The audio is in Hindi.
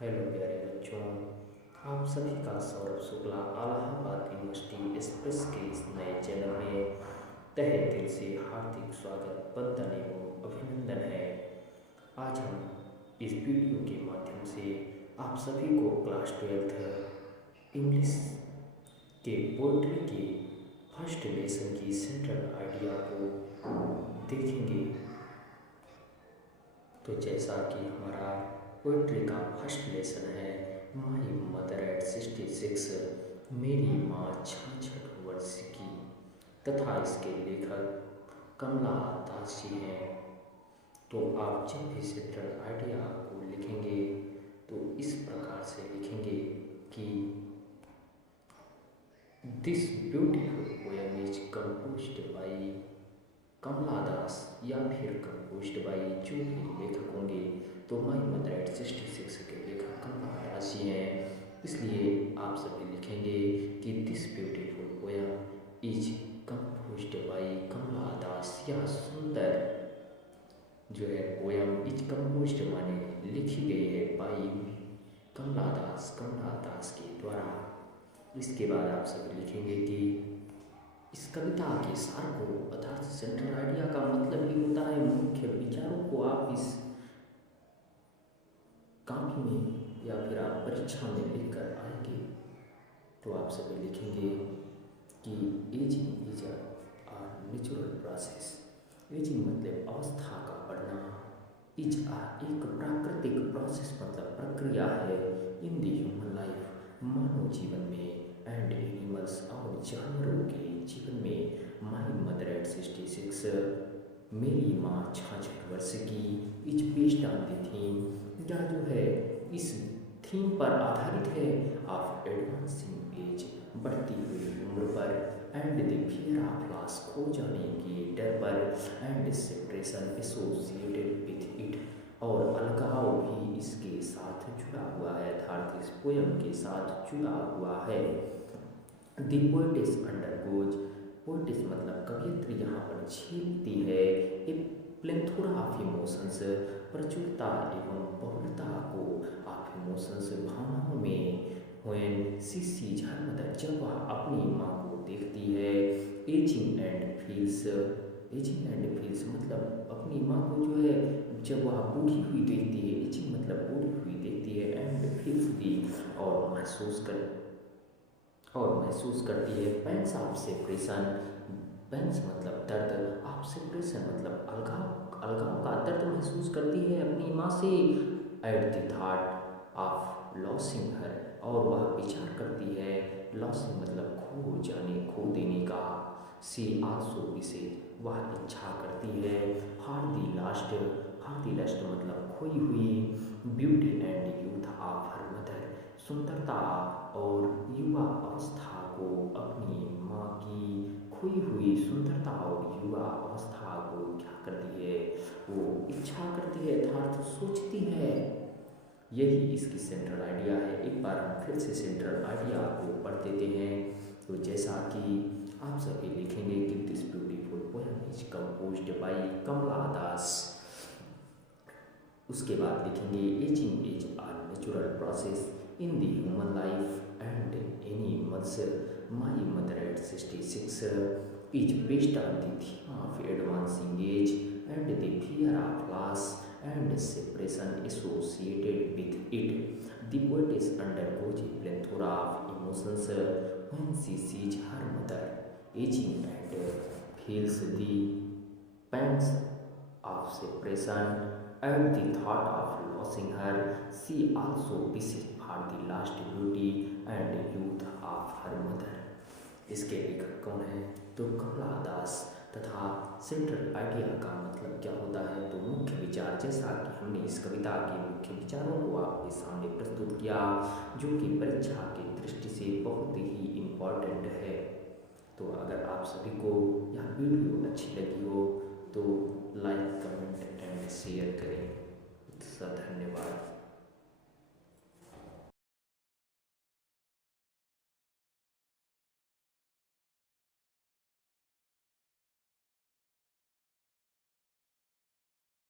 हेलो प्यारे बच्चों, आप सभी का सौरभ शुक्ला इलाहाबाद यूनिवर्सिटी एक्सप्रेस के इस नए चैनल में तहे दिल से हार्दिक स्वागत, वंदन एवं अभिनंदन है। आज हम इस वीडियो के माध्यम से आप सभी को क्लास 12th इंग्लिश के पोइट्री के फर्स्ट लेसन की सेंट्रल आइडिया को देखेंगे। तो जैसा कि हमारा पोइट्री का फर्स्ट लेसन है, माई मदर एट 66, मेरी माँ 66 वर्ष की, तथा इसके लेखक कमला दास जी हैं। तो आप जब भी सेंट्रल आइडिया को लिखेंगे तो इस प्रकार से लिखेंगे कि this beautiful poem is composed by Kamala Das, या फिर कंपोज्ड बाई जो भी लेखक होंगे तो माई मदर एट 66 के लेखक कमला दास जी हैं। इसलिए आप सभी लिखेंगे कि this beautiful poem is composed by Kamala Das. यह सुंदर जो है पोएम इज कंपोज्ड माने लिखी गई है बाई कमला दास के द्वारा। इसके बाद आप सभी लिखेंगे कि इस कविता के सार को, अर्थात सेंट्रल आइडिया का मतलब ही होता है मुख्य विचारों को आप इस कॉपी में या फिर आप परीक्षा में लिखकर आएंगे। तो आप सभी लिखेंगे कि ageing is a natural process. Ageing मतलब अवस्था का बढ़ना, इज एक प्राकृतिक प्रोसेस मतलब प्रक्रिया है इन द ह्यूमन लाइफ, मानव जीवन में, एंड एनिमल्स और जानवरों के जीवन में। माई मदर एट 66, मेरी माँ 66 वर्ष की, is based on the theme, या जो है इस थीम पर आधारित है, ऑफ एडवांसिंग एज, बढ़ती हुई उम्र पर, and the fear of loss, खो जाने के डर पर, and separation associated with it, और अलगाव भी इसके साथ जुड़ा हुआ है, अर्थात इस पोएम के साथ जुड़ा हुआ है। द पोएटिस अंडरगोज, पोएटिस मतलब कवियत्री यहाँ पर झेलती है, ए प्लेथोरा ऑफ इमोशंस, प्रचुरता एवं बहुलता को, ऑफ इमोशंस भावनाओं में, when she sees her mother, जब वह अपनी माँ को देखती है, ageing and feels, ageing and feels मतलब अपनी माँ को जो है जब वह बूढ़ी हुई देखती है, एजिंग मतलब बूढ़ी हुई देखती है, एंड फील्स दी और महसूस करती है, पेंस ऑफ सेपरेशन, पेंस मतलब दर्द, ऑफ सेपरेशन मतलब अलगाव का दर्द महसूस करती है अपनी माँ से, at the thought of losing her, और वह विचार करती है, लॉसिंग मतलब खो जाने, खो देने का, सी आल्सो विशेष, वह इच्छा करती है, फॉर दी लास्ट मतलब खोई हुई, beauty and youth of her mother, सुंदरता और युवा अवस्था को, अपनी माँ की खोई हुई सुंदरता और युवा अवस्था को क्या करती है, वो इच्छा करती है, अर्थात सोचती है। यही इसकी सेंट्रल आइडिया है। एक बार हम फिर से सेंट्रल आइडिया को पढ़ देते हैं। तो जैसा कि आप सभी लिखेंगे कि this beautiful poem is composed by Kamala Das. उसके बाद लिखेंगे ageing is a natural process in the human life and animals, my mother at 66 is based on the theme of advancing age and the fear of loss and separation associated with it, the poetess undergoes a plethora of emotions when she sees her mother, ageing and feels the pangs of separation, at the thought of losing her, she also wishes for the last beauty and youth of her mother। इसके लेखक कौन है? तो कमला दास। तथा सेंट्रल आइडिया का मतलब क्या होता है? तो मुख्य विचार, जैसा कि हमने इस कविता के मुख्य विचारों को आपके सामने प्रस्तुत किया, जो कि परीक्षा की दृष्टि से बहुत ही इम्पॉर्टेंट है। तो अगर आप सभी को यह वीडियो अच्छी लगी हो तो लाइक, कमेंट एंड शेयर करें। धन्यवाद।